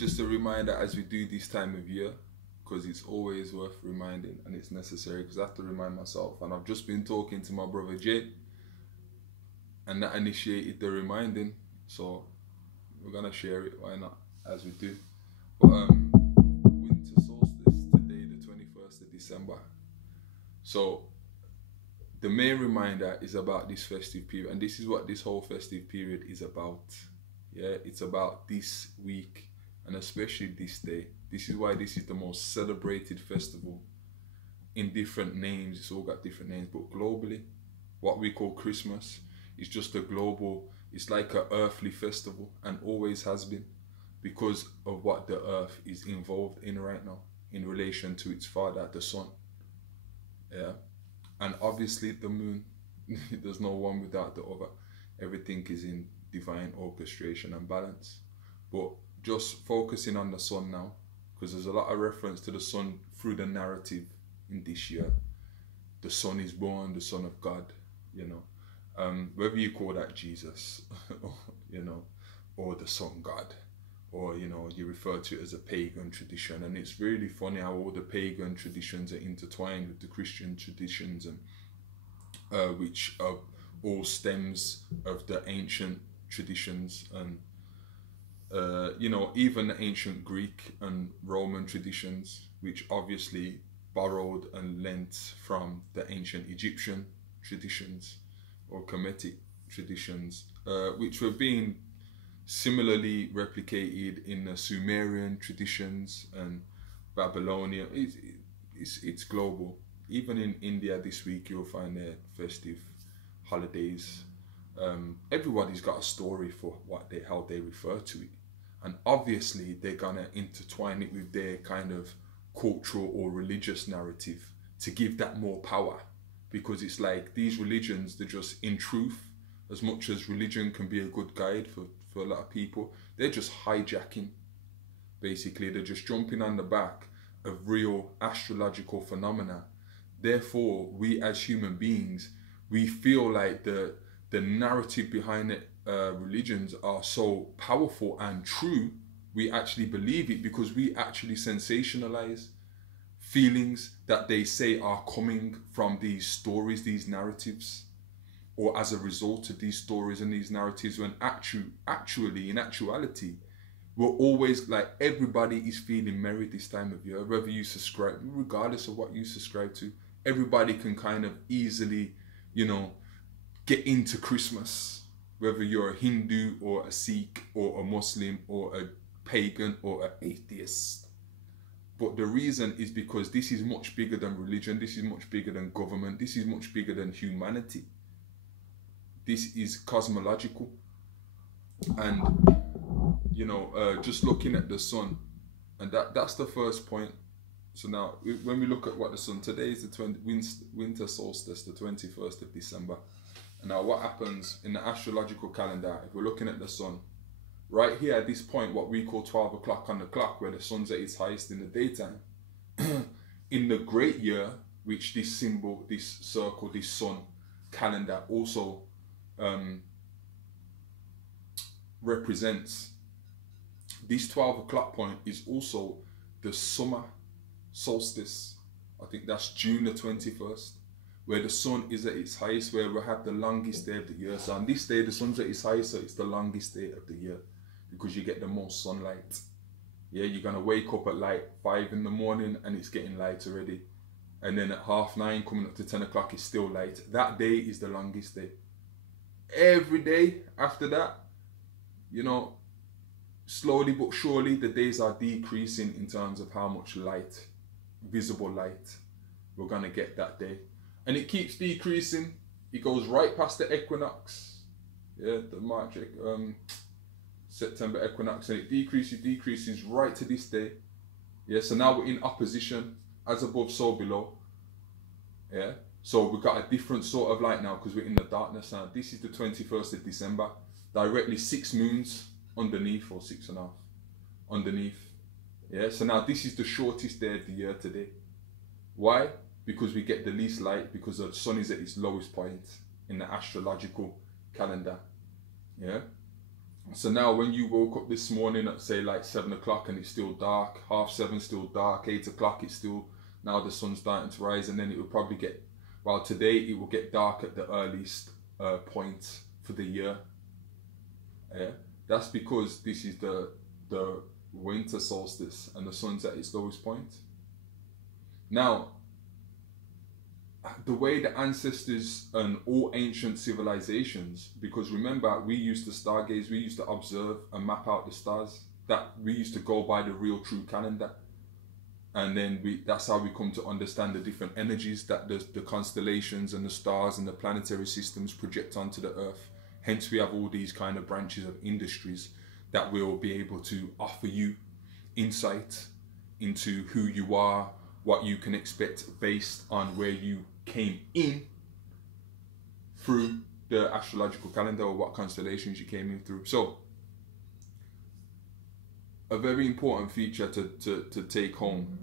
just a reminder as we do this time of year, because it's always worth reminding and it's necessary, because I have to remind myself. And I've just been talking to my brother Jay, and that initiated the reminding. So we're gonna share it, why not, as we do. But winter solstice today, the 21st of December. So the main reminder is about this festive period, and this is what this whole festive period is about. Yeah, it's about this week, and especially this day. This is why this is the most celebrated festival in different names. It's all got different names, but globally, what we call Christmas is just a global, it's like an earthly festival, and always has been, because of what the earth is involved in right now in relation to its father, the sun. Yeah, and obviously the moon. There's no one without the other. Everything is in divine orchestration and balance. But just focusing on the sun now, because there's a lot of reference to the sun through the narrative in this year. The son is born, the Son of God, you know. Whether you call that Jesus, you know, or the sun God, or, you know, you refer to it as a pagan tradition. And it's really funny how all the pagan traditions are intertwined with the Christian traditions, and which are all stems of the ancient traditions, and you know, even the ancient Greek and Roman traditions, which obviously borrowed and lent from the ancient Egyptian traditions or Kemetic traditions, which were being similarly replicated in the Sumerian traditions and Babylonia. It's global. Even in India this week, you'll find their festive holidays. Everybody's got a story for how they refer to it, and obviously they're gonna intertwine it with their kind of cultural or religious narrative to give that more power, because it's like these religions, they're just, in truth, as much as religion can be a good guide for a lot of people, they're just hijacking. Basically, they're just jumping on the back of real astrological phenomena. Therefore, we as human beings, we feel like the narrative behind it, religions are so powerful and true, we actually believe it, because we actually sensationalize feelings that they say are coming from these stories, these narratives, or as a result of these stories and these narratives, when actually, in actuality, we're always like, everybody is feeling merry this time of year, whether you subscribe, regardless of what you subscribe to. Everybody can kind of easily, you know, get into Christmas, whether you're a Hindu or a Sikh or a Muslim or a pagan or an atheist. But the reason is because this is much bigger than religion, this is much bigger than government, this is much bigger than humanity. This is cosmological. And, you know, just looking at the sun, and that's the first point. So now, when we look at what the sun, today is the winter solstice, the 21st of December. And now what happens in the astrological calendar, if we're looking at the sun, right here at this point, what we call 12 o'clock on the clock, where the sun's at its highest in the daytime, in the great year, which this symbol, this circle, this sun calendar also represents, this 12 o'clock point is also the summer solstice. I think that's June the 21st, where the sun is at its highest, where we have the longest day of the year. So on this day, the sun's at its highest, so it's the longest day of the year, because you get the most sunlight. Yeah, you're gonna wake up at like 5 in the morning and it's getting light already. And then at 9:30, coming up to 10 o'clock, it's still light. That day is the longest day. Every day after that, you know, slowly but surely, the days are decreasing in terms of how much light, visible light, we're gonna get that day. And it keeps decreasing. It goes right past the equinox. Yeah, the September equinox, and it decreases right to this day. Yeah, so now we're in opposition, as above, so below. Yeah, so we've got a different sort of light now, because we're in the darkness now. This is the 21st of December, directly 6 moons underneath, or 6.5 underneath. Yeah, so now this is the shortest day of the year today. Why? Because we get the least light, because the sun is at its lowest point in the astrological calendar. Yeah, So now when you woke up this morning at say like 7 o'clock and it's still dark, 7:30 still dark, 8 o'clock it's still, now the sun's starting to rise, and then it will probably get, well, today it will get dark at the earliest point for the year. Yeah, that's because this is the winter solstice and the sun's at its lowest point. Now, the way the ancestors and all ancient civilizations, because remember, we used to stargaze, we used to observe and map out the stars, that we used to go by the real true calendar, and then that's how we come to understand the different energies that the constellations and the stars and the planetary systems project onto the earth. Hence we have all these kind of branches of industries that will be able to offer you insight into who you are, what you can expect based on where you came in through the astrological calendar, or what constellations you came in through. So a very important feature to take home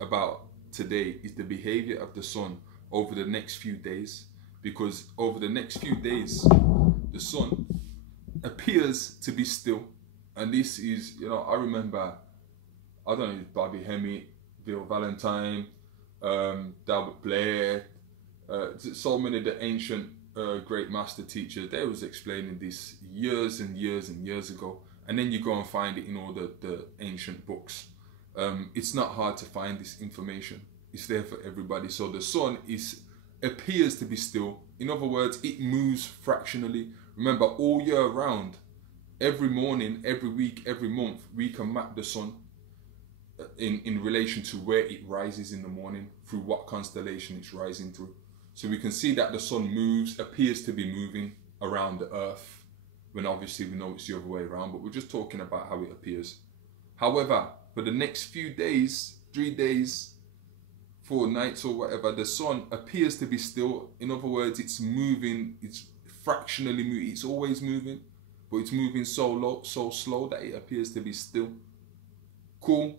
about today is the behavior of the sun over the next few days, because over the next few days the sun appears to be still. And this is, I remember, I don't know, Bobby Hemmett, Bill Valentine, Dalbert Blair, so many of the ancient great master teachers, they was explaining this years and years and years ago. And then you go and find it in all the ancient books. It's not hard to find this information. It's there for everybody. So the sun appears to be still. In other words, it moves fractionally. Remember, all year round, every morning, every week, every month, we can map the sun in relation to where it rises in the morning, through what constellation it's rising through. So we can see that the sun appears to be moving around the earth, when obviously we know it's the other way around, but we're just talking about how it appears. However, for the next few days, 3 days, 4 nights or whatever, the sun appears to be still. In other words, it's moving, it's fractionally moving, it's always moving, but it's moving so slow that it appears to be still. Cool.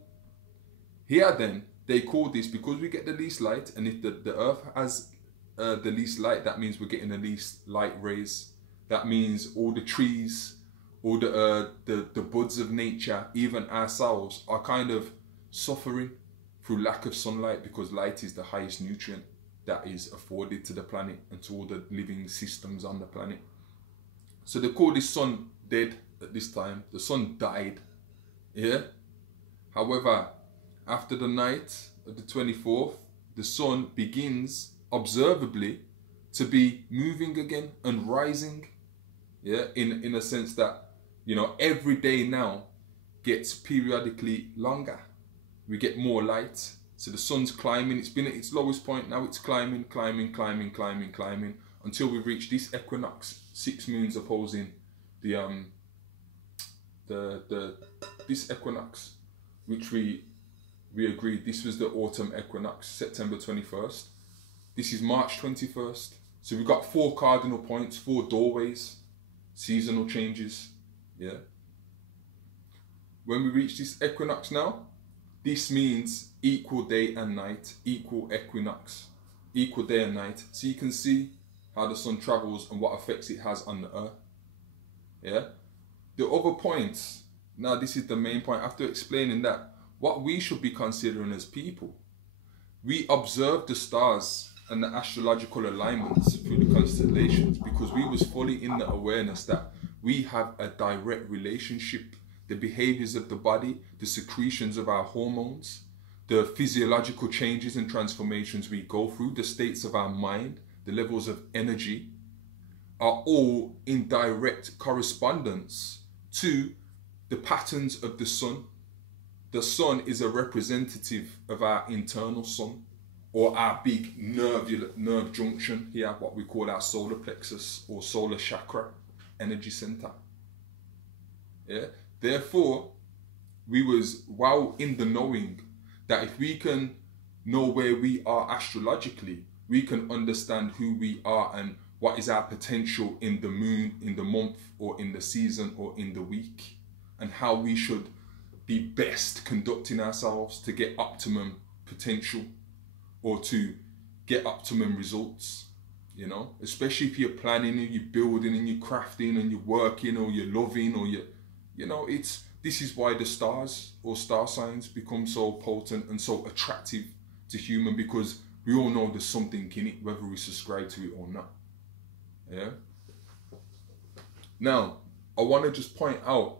Here then, they call this, because we get the least light, and if the earth has the least light, that means we're getting the least light rays. That means all the trees, all the buds of nature, even ourselves, are kind of suffering through lack of sunlight, because light is the highest nutrient that is afforded to the planet and to all the living systems on the planet. So they call this sun dead at this time. The sun died. Yeah. However, after the night of the 24th, the sun begins observably to be moving again and rising. Yeah, in a sense that, every day now gets periodically longer. We get more light. So the sun's climbing. It's been at its lowest point. Now it's climbing until we reach this equinox. 6 moons opposing this equinox, which we agreed this was the autumn equinox, September 21st. This is March 21st. So we've got 4 cardinal points, 4 doorways, seasonal changes. Yeah. When we reach this equinox now, this means equal day and night, equal equinox, equal day and night. So you can see how the sun travels and what effects it has on the earth. Yeah. The other points, now this is the main point. After explaining that, what we should be considering as people, we observe the stars and the astrological alignments through the constellations, because we was fully in the awareness that we have a direct relationship. The behaviors of the body, the secretions of our hormones, the physiological changes and transformations we go through, the states of our mind, the levels of energy, are all in direct correspondence to the patterns of the sun. The sun is a representative of our internal sun, or our big nerve junction here, what we call our solar plexus or solar chakra energy center. Yeah. Therefore, we was well in the knowing that if we can know where we are astrologically, we can understand who we are and what is our potential in the moon, in the month, or in the season, or in the week, and how we should be best conducting ourselves to get optimum potential or to get optimum results. you know, especially if you're planning and you're building and you're crafting and you're working or you're loving or you know, this is why the stars or star signs become so potent and so attractive to human, because we all know there's something in it, whether we subscribe to it or not. Yeah. Now, I want to just point out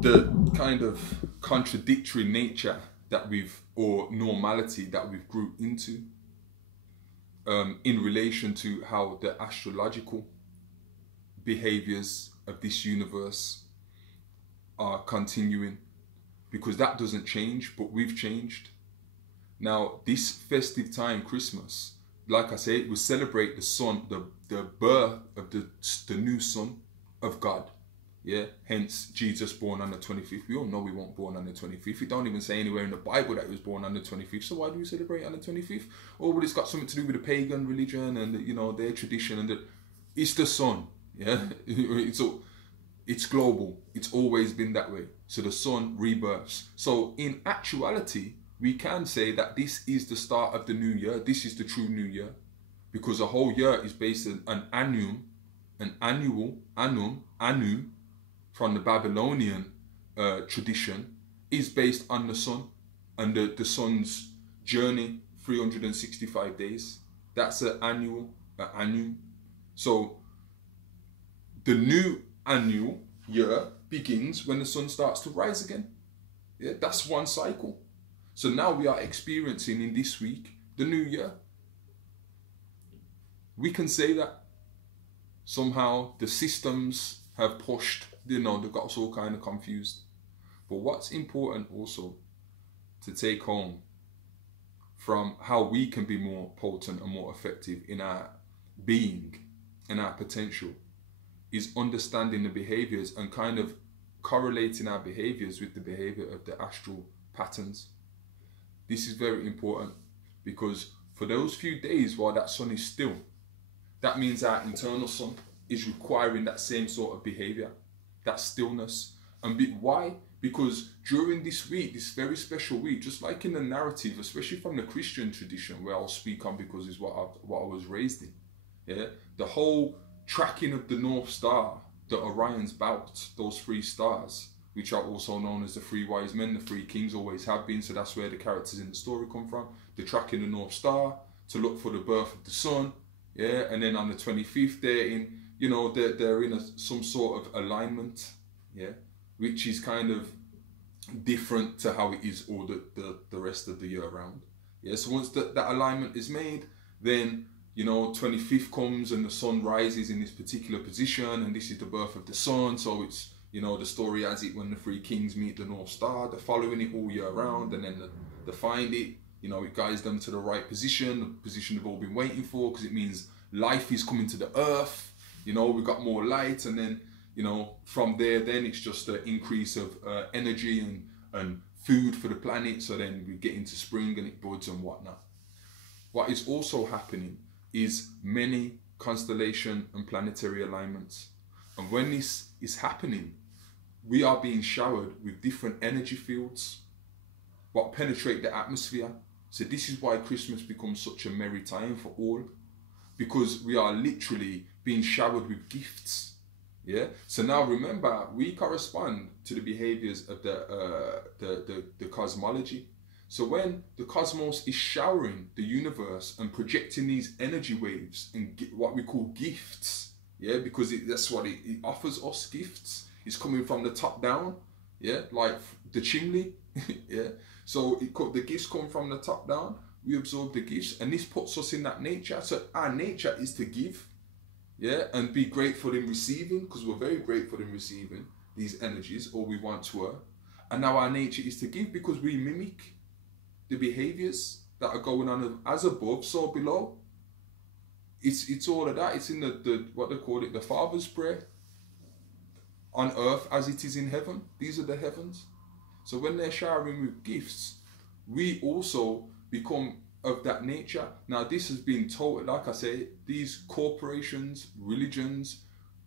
the kind of contradictory nature that or normality that we've grew into in relation to how the astrological behaviors of this universe are continuing, because that doesn't change, but we've changed. Now, this festive time, Christmas, like I say, we celebrate the son, the birth of the new son of God. Yeah, hence Jesus born on the 25th. We all know he wasn't born on the 25th. It don't even say anywhere in the Bible that he was born on the 25th. So why do we celebrate on the 25th? Oh, well, it's got something to do with the pagan religion and, you know, their tradition. And it's the sun. Yeah, so it's global. It's always been that way. So the sun rebirths. So in actuality, we can say that this is the start of the new year. This is the true new year, because a whole year is based on an annual, anu, from the Babylonian tradition, is based on the sun and the sun's journey, 365 days. That's an annual. So the new annual year begins when the sun starts to rise again. Yeah, that's one cycle. So now we are experiencing in this week the new year. We can say that somehow the systems have pushed, you know, they got us all kind of confused. But what's important also to take home from how we can be more potent and more effective in our being and our potential is understanding the behaviors and kind of correlating our behaviors with the behavior of the astral patterns. This is very important, because for those few days while that sun is still, that means our internal sun is requiring that same sort of behavior, that stillness. And why? Because during this week, this very special week, just like in the narrative, especially from the Christian tradition, where I'll speak on because it's what I was raised in, yeah, the whole tracking of the North Star, the Orion's belt, those three stars, which are also known as the three wise men, the three kings always have been, so that's where the characters in the story come from. They're tracking the North Star to look for the birth of the sun, yeah, and then on the 25th, they're in, you know, they're in some sort of alignment, yeah, which is kind of different to how it is all the rest of the year round. Yeah, so once that alignment is made, then, you know, 25th comes and the sun rises in this particular position, and this is the birth of the sun. So it's, you know, the story has it when the three kings meet the North Star, they're following it all year round, and then they find it, you know, it guides them to the right position, the position they've all been waiting for, because it means life is coming to the earth, you know, we've got more light, and then, you know, from there, then it's just an increase of energy and food for the planet. So then we get into spring and it buds and whatnot. What is also happening is many constellation and planetary alignments. And when this is happening, we are being showered with different energy fields what penetrate the atmosphere. So this is why Christmas becomes such a merry time for all, because we are literally being showered with gifts. Yeah. So now remember, we correspond to the behaviors of the cosmology. So when the cosmos is showering the universe and projecting these energy waves and what we call gifts, yeah, because that's what it offers us, gifts. It's coming from the top down, yeah, like the chimney, yeah. So the gifts come from the top down. We absorb the gifts, and this puts us in that nature. So our nature is to give, yeah, and be grateful in receiving, because we're very grateful in receiving these energies, or we once were. And now our nature is to give, because we mimic the behaviors that are going on as above, so below. It's all of that. It's in the what they call it, the Father's prayer. On earth as it is in heaven. These are the heavens. So when they're showering with gifts, we also become of that nature. Now this has been taught, like I say, these corporations, religions,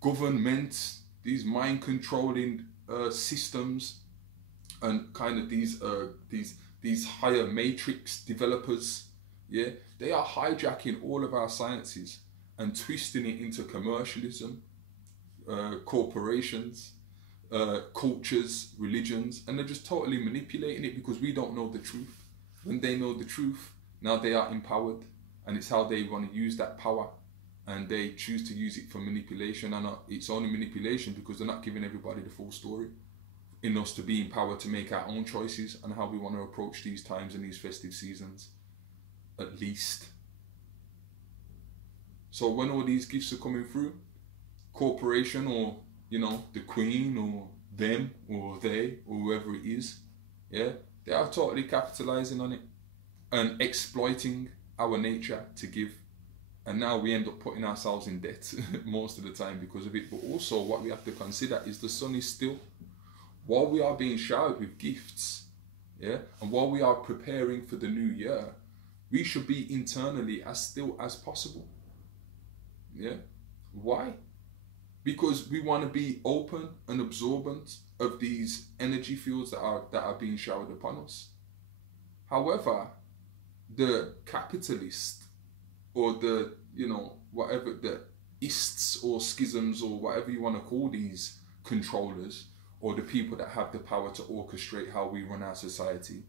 governments, these mind controlling systems, and kind of these higher matrix developers, Yeah, they are hijacking all of our sciences and twisting it into commercialism, corporations, cultures, religions, and they're just totally manipulating it because we don't know the truth. When they know the truth, now they are empowered, and it's how they want to use that power, and they choose to use it for manipulation. And it's only manipulation because they're not giving everybody the full story, in us to be empowered to make our own choices and how we want to approach these times and these festive seasons, at least. So when all these gifts are coming through, corporation, or the queen, or them, or they, or whoever it is, yeah, they are totally capitalizing on it and exploiting our nature to give. And now we end up putting ourselves in debt most of the time because of it. But also what we have to consider is the sun is still, while we are being showered with gifts, yeah, and while we are preparing for the new year, we should be internally as still as possible. Yeah. Why? Because we want to be open and absorbent of these energy fields that are being showered upon us. However, the capitalist, or the whatever, the ists or schisms, or whatever you want to call these controllers, or the people that have the power to orchestrate how we run our society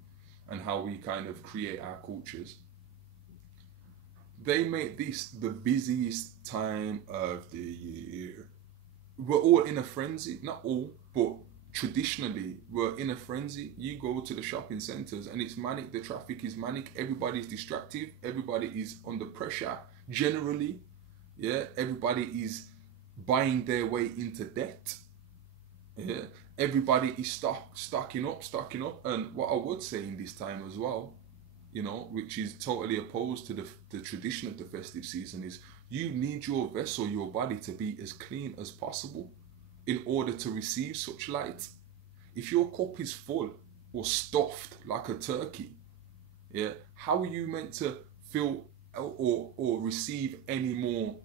and how we kind of create our cultures, they make this the busiest time of the year. We're all in a frenzy, not all, but traditionally we're in a frenzy. You go to the shopping centres and it's manic, the traffic is manic, everybody's distracted, everybody is under pressure generally, yeah, everybody is buying their way into debt, yeah, everybody is stocking up, and what I would say in this time as well, which is totally opposed to the tradition of the festive season, is you need your vessel, your body, to be as clean as possible in order to receive such light. If your cup is full or stuffed like a turkey, yeah, how are you meant to feel or receive any more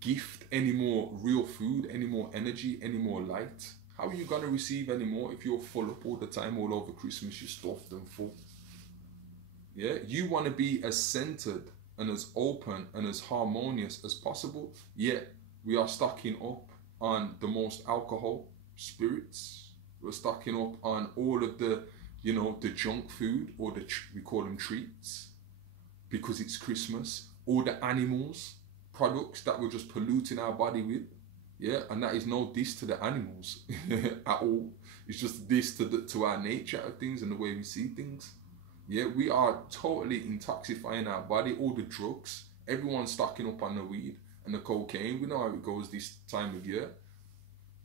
gift, any more real food, any more energy, any more light? How are you going to receive any more if you're full up all the time? All over Christmas you're stuffed and full. Yeah, you want to be as centered and as open and as harmonious as possible, yet we are stocking up on the most alcohol, spirits. We're stocking up on all of the junk food, or we call them treats because it's Christmas, all the animals products that we're just polluting our body with. Yeah, and that is no diss to the animals at all. It's just diss to our nature of things and the way we see things. Yeah, we are totally intoxifying our body. All the drugs, everyone's stocking up on the weed and the cocaine. We know how it goes this time of year.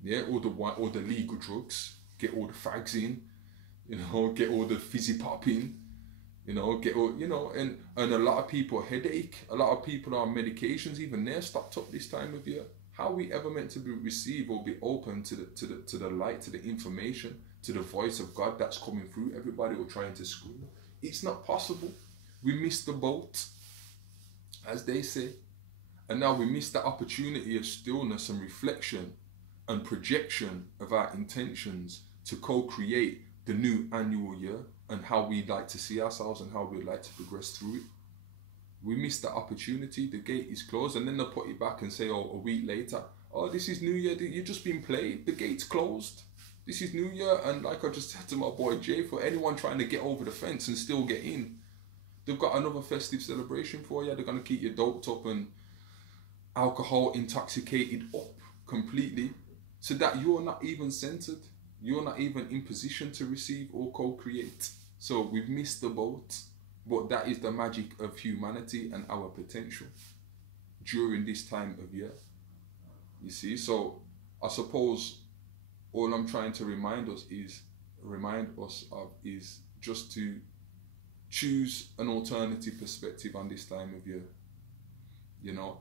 Yeah, all the legal drugs. Get all the fags in, get all the fizzy pop in, get all, and a lot of people headache. A lot of people are on medications. Even they're stocked up this time of year. How are we ever meant to receive or be open to the light, to the information, to the voice of God that's coming through? Everybody will trying to scream. It's not possible. We missed the boat, as they say. And now we missed the opportunity of stillness and reflection and projection of our intentions to co-create the new annual year and how we'd like to see ourselves and how we'd like to progress through it. We missed the opportunity. The gate is closed, and then they'll put it back and say, a week later, this is New Year, you've just been played, the gate's closed. This is New Year, and like I just said to my boy Jay, for anyone trying to get over the fence and still get in, they've got another festive celebration for you. They're going to keep you doped up and alcohol intoxicated up completely, so that you're not even centered, you're not even in position to receive or co-create. So we've missed the boat, but that is the magic of humanity and our potential during this time of year. You see, so I suppose all I'm trying to remind us of is just to choose an alternative perspective on this time of year,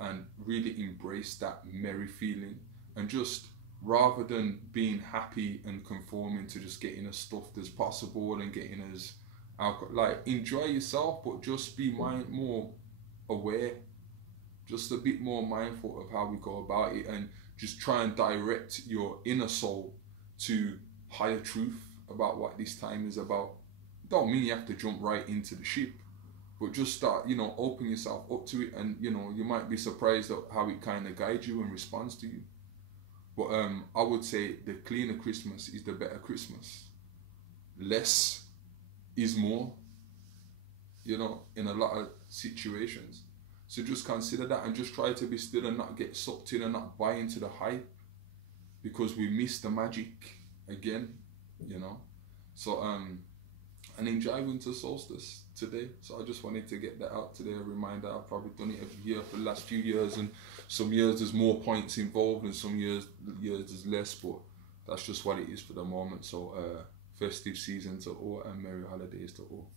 and really embrace that merry feeling, and just, rather than being happy and conforming to just getting as stuffed as possible and getting as enjoy yourself, but just be more aware, just a bit more mindful of how we go about it, and just try and direct your inner soul to higher truth about what this time is about. Don't mean you have to jump right into the ship, But just start, open yourself up to it, and you might be surprised at how it kind of guides you and responds to you. But I would say the cleaner Christmas is the better Christmas. Less is more, in a lot of situations. So just consider that, and just try to be still and not get sucked in and not buy into the hype, because we miss the magic again, So and enjoy winter solstice today. So I just wanted to get that out today, a reminder. I've probably done it every year for the last few years, and some years there's more points involved and some years there's less, but that's just what it is for the moment. So festive season to all and merry holidays to all.